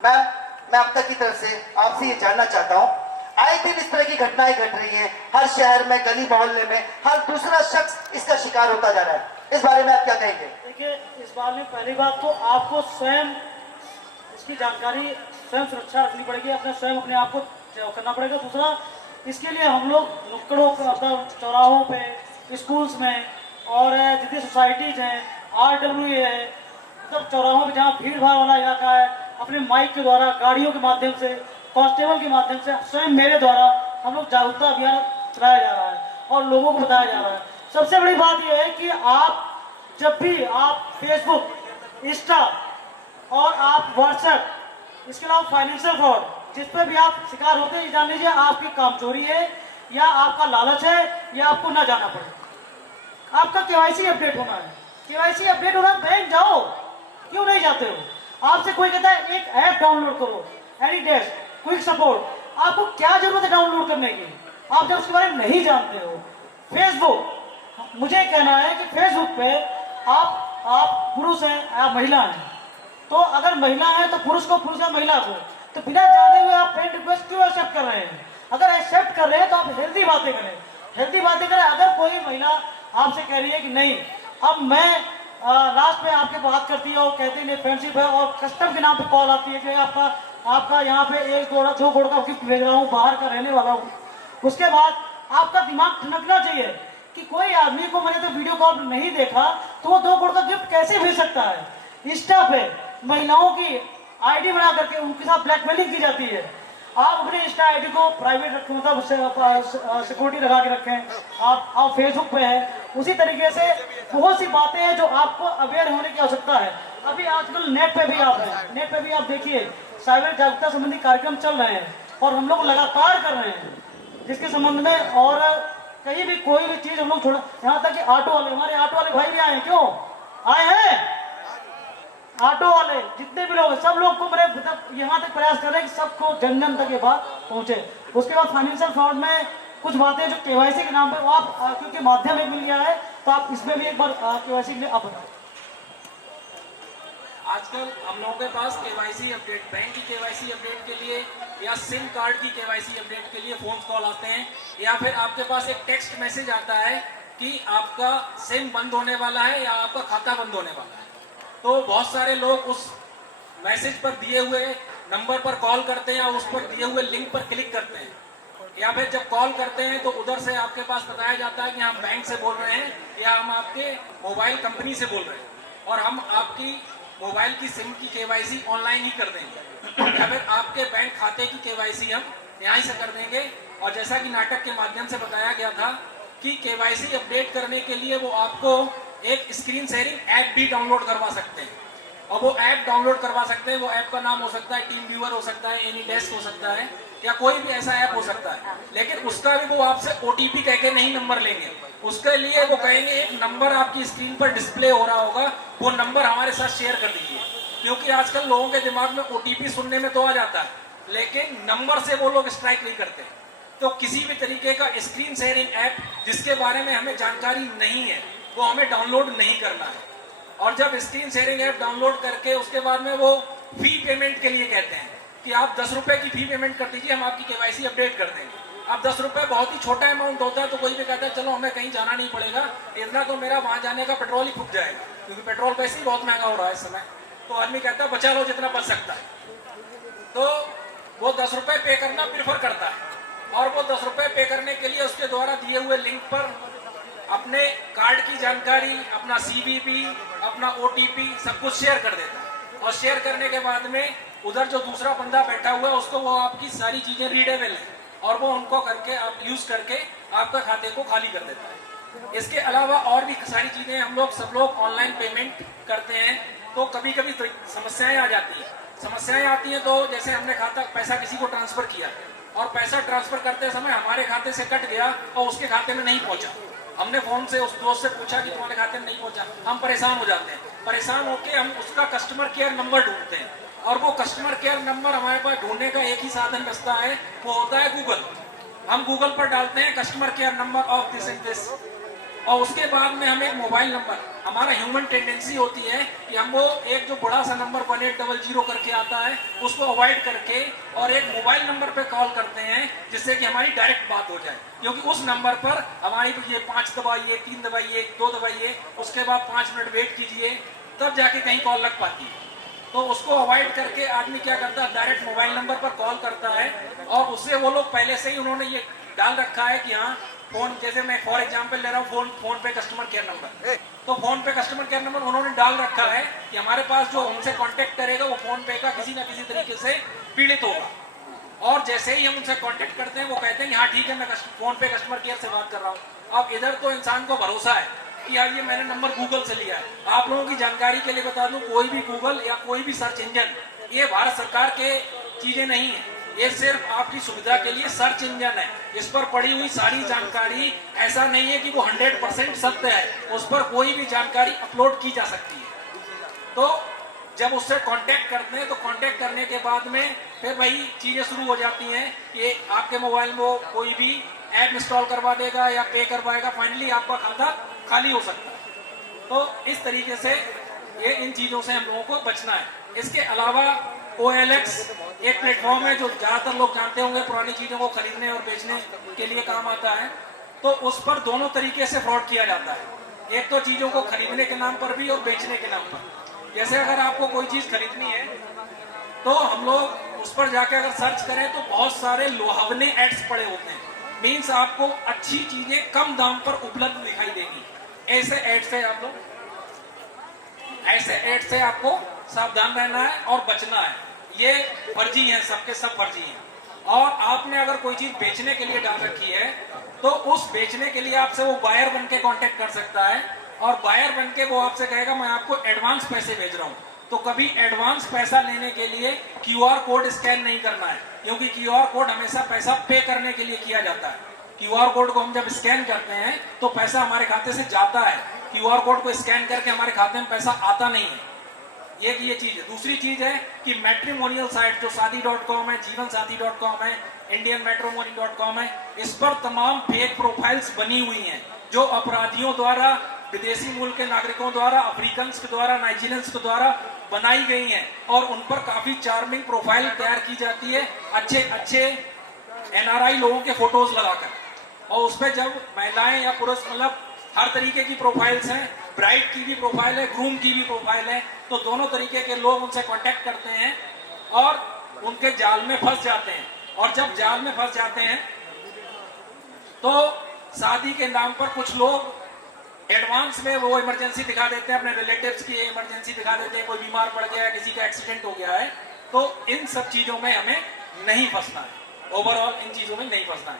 Ma'am, मैं अब तक की तरफ से आपसे ये जानना चाहता हूँ, आए दिन इस तरह की घटनाएं घट रही हैं हर शहर में, गली मोहल्ले में, हर दूसरा शख्स इसका शिकार होता जा रहा है। इस बारे में आप क्या कहेंगे? देखिए, इस बारे में पहली बात तो आपको स्वयं इसकी जानकारी, स्वयं सुरक्षा रखनी पड़ेगी, अपने स्वयं अपने आप को करना पड़ेगा। दूसरा, इसके लिए हम लोग नुक्कड़ों पर, मतलब चौराहों पे, स्कूल्स में और जितनी सोसाइटीज हैं, RWA है, मतलब चौराहों पे जहाँ भीड़ भाड़ वाला इलाका है, अपने माइक के द्वारा, गाड़ियों के माध्यम से, कांस्टेबल के माध्यम से, स्वयं मेरे द्वारा हम लोग जागरूकता अभियान चलाया जा रहा है और लोगों को बताया जा रहा है। सबसे बड़ी बात यह है कि आप जब भी आप फेसबुक, इंस्टा और आप व्हाट्सएप, इसके अलावा फाइनेंशियल फ्रॉड, जिस पर भी आप शिकार होते हैं, जान लीजिए आपकी कामचोरी है या आपका लालच है या आपको ना जाना पड़े। आपका केवाईसी अपडेट होना है, केवाईसी अपडेट होना है, बैंक जाओ, क्यों नहीं जाते हो? आपसे कोई कहता है एक ऐप डाउनलोड करो, एनीडेस्क, क्विक सपोर्ट, आपको क्या जरूरत है डाउनलोड करने की? आप जब उसके बारे में नहीं जानते हो। फेसबुक, मुझे कहना है कि फेसबुक पे आप पुरुष हैं, आप महिला हैं, तो अगर महिला है तो पुरुष को, पुरुष है महिला को, तो बिना जाने हुए आप फ्रेंड रिक्वेस्ट क्यों एक्सेप्ट कर रहे हैं? अगर एक्सेप्ट कर रहे हैं तो आप हेल्दी बातें करें, हेल्दी बातें करें। अगर कोई महिला आपसे कह रही है कि नहीं, अब मैं लास्ट में आपके बात करती है और कहती है फ्रेंडशिप है और कस्टम के नाम पे कॉल आती है कि आपका यहाँ पे 1-2 करोड़ का गिफ्ट भेज रहा हूँ, बाहर का रहने वाला हूँ, उसके बाद आपका दिमाग ठनकना चाहिए कि कोई आदमी को मैंने तो वीडियो कॉल नहीं देखा तो वो 2 करोड़ का गिफ्ट कैसे भेज सकता है? इंस्टा पे महिलाओं की आईडी बना करके उनके साथ ब्लैकमेलिंग की जाती है। आप अपने इंस्टा आईडी को प्राइवेट रखें, मतलब सिक्योरिटी लगा के रखें। आप फेसबुक पे हैं, उसी तरीके से बहुत सी बातें हैं जो आपको अवेयर होने की आवश्यकता है। अभी आजकल नेट पे भी आप हैं, नेट पे भी आप देखिए साइबर जागरूकता संबंधी कार्यक्रम चल रहे हैं और हम लोग लगातार कर रहे हैं जिसके संबंध में। और कहीं भी कोई भी चीज हम लोग छोड़ा, यहाँ तक कि ऑटो वाले, हमारे ऑटो वाले भाई भी आए हैं, क्यों आए हैं? ऑटो वाले जितने भी लोग हैं, सब लोग को मेरे मतलब यहाँ तक प्रयास कर रहे हैं कि सबको जन जन तक ये बात पहुंचे। उसके बाद फाइनेंशियल फ्रॉड में कुछ बातें जो केवाईसी के नाम पे, वो आप क्योंकि माध्यम एक मिल गया है तो आप इसमें भी एक बार केवाईसी के लिए आप बताओ। आजकल हम लोगों के पास केवाईसी अपडेट, बैंक की केवाईसी अपडेट के लिए या सिम कार्ड की केवाईसी अपडेट के लिए फोन कॉल आते हैं, या फिर आपके पास एक टेक्स्ट मैसेज आता है कि आपका सिम बंद होने वाला है या आपका खाता बंद होने वाला है। तो बहुत सारे लोग उस मैसेज पर दिए हुए नंबर पर कॉल करते हैं या उस पर दिए हुए लिंक पर क्लिक करते हैं, या फिर जब कॉल करते हैं तो उधर से आपके पास बताया जाता है कि हम बैंक से बोल रहे हैं या हम आपके मोबाइल कंपनी से बोल रहे हैं और हम आपकी मोबाइल की सिम की केवाईसी ऑनलाइन ही कर देंगे, या फिर आपके बैंक खाते की केवाईसी हम यहीं से कर देंगे। और जैसा कि नाटक के माध्यम से बताया गया था कि केवाईसी अपडेट करने के लिए वो आपको एक स्क्रीन शेयरिंग ऐप भी डाउनलोड करवा सकते हैं, और वो ऐप डाउनलोड करवा सकते हैं। वो ऐप का नाम हो सकता है टीम व्यूअर, हो सकता है एनीडेस्क हो सकता है, या कोई भी ऐसा ऐप हो सकता है। लेकिन उसका भी वो आपसे OTP कह के नहीं नंबर लेंगे, उसके लिए वो कहेंगे एक नंबर आपकी स्क्रीन पर डिस्प्ले हो रहा होगा, वो नंबर हमारे साथ शेयर कर दीजिए। क्योंकि आजकल लोगों के दिमाग में OTP सुनने में तो आ जाता है, लेकिन नंबर से वो लोग स्ट्राइक नहीं करते। तो किसी भी तरीके का स्क्रीन शेयरिंग ऐप जिसके बारे में हमें जानकारी नहीं है वो हमें डाउनलोड नहीं करना है। और जब स्क्रीन शेयरिंग ऐप डाउनलोड करके उसके बाद में वो फी पेमेंट के लिए कहते हैं कि आप 10 रुपए की फी पेमेंट कर दीजिए, हम आपकी केवाईसी अपडेट कर देंगे। अब 10 रुपए बहुत ही छोटा अमाउंट होता है, तो कोई भी कहता है चलो हमें कहीं जाना नहीं पड़ेगा, इतना तो मेरा वहां जाने का पेट्रोल ही फूक जाएगा, क्योंकि पेट्रोल वैसे ही बहुत महंगा हो रहा है इस समय। तो आदमी कहता है बचा लो जितना बच सकता है, तो वो 10 रुपए पे करना प्रीफर करता है। और वो 10 रुपए पे करने के लिए उसके द्वारा दिए हुए लिंक पर अपने कार्ड की जानकारी, अपना CVV, अपना OTP सब कुछ शेयर कर देता है। और शेयर करने के बाद में उधर जो दूसरा बंदा बैठा हुआ है उसको वो आपकी सारी चीजें रीडेबल है और वो उनको करके आप यूज करके आपका खाते को खाली कर देता है। इसके अलावा और भी सारी चीजें हम लोग सब लोग ऑनलाइन पेमेंट करते हैं, तो कभी कभी समस्याएं आ जाती हैं। समस्याएं आती हैं तो जैसे हमने पैसा किसी को ट्रांसफर किया और पैसा ट्रांसफर करते समय हमारे खाते से कट गया और उसके खाते में नहीं पहुंचा, हमने फोन से उस दोस्त से पूछा कि तुम्हारे खाते में नहीं पहुंचा, हम परेशान हो जाते हैं। परेशान होकर हम उसका कस्टमर केयर नंबर ढूंढते हैं, और वो कस्टमर केयर नंबर हमारे पास ढूंढने का एक ही साधन बचता है, वो होता है गूगल। हम गूगल पर डालते हैं customer care number of this and this, और उसके बाद में हमें एक मोबाइल नंबर, हमारा ह्यूमन टेंडेंसी होती है कि हम वो एक जो बड़ा सा नंबर 1800 करके आता है उसको अवॉइड करके और एक मोबाइल नंबर पे कॉल करते हैं जिससे कि हमारी डायरेक्ट बात हो जाए, क्योंकि उस नंबर पर हमारी ये 5 दबाइए, 3 दबाइए, 2 दबाइए, उसके बाद 5 मिनट वेट कीजिए, तब जाके कहीं कॉल लग पाती है। तो उसको अवॉइड करके आदमी क्या करता है, डायरेक्ट मोबाइल नंबर पर कॉल करता है और उससे वो लोग पहले से ही उन्होंने ये डाल रखा है कि हाँ फोन, जैसे मैं फॉर एग्जांपल ले रहा हूँ फोन पे कस्टमर केयर नंबर, तो फोन पे कस्टमर केयर नंबर उन्होंने डाल रखा है कि हमारे पास जो उनसे कांटेक्ट करेगा वो फोन पे का किसी ना किसी तरीके से पीड़ित होगा। और जैसे ही हम उनसे कांटेक्ट करते हैं वो कहते हैं कि हाँ ठीक है मैं फोन पे कस्टमर केयर से बात कर रहा हूँ। अब इधर तो इंसान को भरोसा है कि यार ये मैंने नंबर गूगल से लिया है। आप लोगों की जानकारी के लिए बता दूं, कोई भी गूगल या कोई भी सर्च इंजन ये भारत सरकार के चीजें नहीं है, ये सिर्फ आपकी सुविधा के लिए सर्च इंजन है। इस पर पड़ी हुई सारी जानकारी ऐसा नहीं है कि वो 100% सत्य है, उस पर कोई भी जानकारी अपलोड की जा सकती है। तो जब उससे कांटेक्ट करते हैं तो कांटेक्ट करने के बाद में फिर वही चीजें शुरू हो जाती हैं कि आपके मोबाइल में वो कोई भी ऐप इंस्टॉल करवा देगा या पे करवाएगा, फाइनली आपका खाता खाली हो सकता है। तो इस तरीके से ये इन चीजों से हम लोगों को बचना है। इसके अलावा OLX एक प्लेटफॉर्म है जो ज्यादातर लोग जानते होंगे, पुरानी चीजों को खरीदने और बेचने के लिए काम आता है। तो उस पर दोनों तरीके से फ्रॉड किया जाता है, एक तो चीजों को खरीदने के नाम पर भी और बेचने के नाम पर। जैसे अगर आपको कोई चीज खरीदनी है तो हम लोग उस पर जाके अगर सर्च करें तो बहुत सारे लुभावने एड्स पड़े होते हैं, मीन्स आपको अच्छी चीजें कम दाम पर उपलब्ध दिखाई देगी। ऐसे एड से आपको सावधान रहना है और बचना है। ये फर्जी है, सबके सब फर्जी हैं। और आपने अगर कोई चीज बेचने के लिए डाल रखी है तो उस बेचने के लिए आपसे वो बायर बन के कॉन्टेक्ट कर सकता है और बायर बन के वो आपसे कहेगा मैं आपको एडवांस पैसे भेज रहा हूँ। तो कभी एडवांस पैसा लेने के लिए QR कोड स्कैन नहीं करना है, क्योंकि QR कोड हमेशा पैसा पे करने के लिए किया जाता है। QR कोड को हम जब स्कैन करते हैं तो पैसा हमारे खाते से जाता है, QR कोड को स्कैन करके हमारे खाते में पैसा आता नहीं है। ये चीज है। दूसरी चीज है कि मैट्रिमोनियल साइट जो शादी.com है, जीवनसाथी.com है, इंडियन मैट्रिमोनी.com है, इस पर तमाम फेक प्रोफाइल्स बनी हुई हैं जो अपराधियों द्वारा, विदेशी मूल के नागरिकों द्वारा, अफ्रीकन्स के द्वारा, नाइजीरियंस के द्वारा बनाई गई हैं और उन पर काफी चार्मिंग प्रोफाइल तैयार की जाती है अच्छे NRI लोगों के फोटोज लगाकर, और उस पर जब महिलाएं या पुरुष, मतलब हर तरीके की प्रोफाइल्स हैं, ब्राइड की भी प्रोफाइल है, ग्रूम की भी प्रोफाइल है, तो दोनों तरीके के लोग उनसे कांटेक्ट करते हैं और उनके जाल में फंस जाते हैं। और जब जाल में फंस जाते हैं तो शादी के नाम पर कुछ लोग एडवांस में वो इमरजेंसी दिखा देते हैं, अपने रिलेटिव्स की इमरजेंसी दिखा देते हैं, कोई बीमार पड़ गया है, किसी का एक्सीडेंट हो गया है। तो इन सब चीजों में हमें नहीं फंसना है, ओवरऑल इन चीजों में नहीं फंसना है।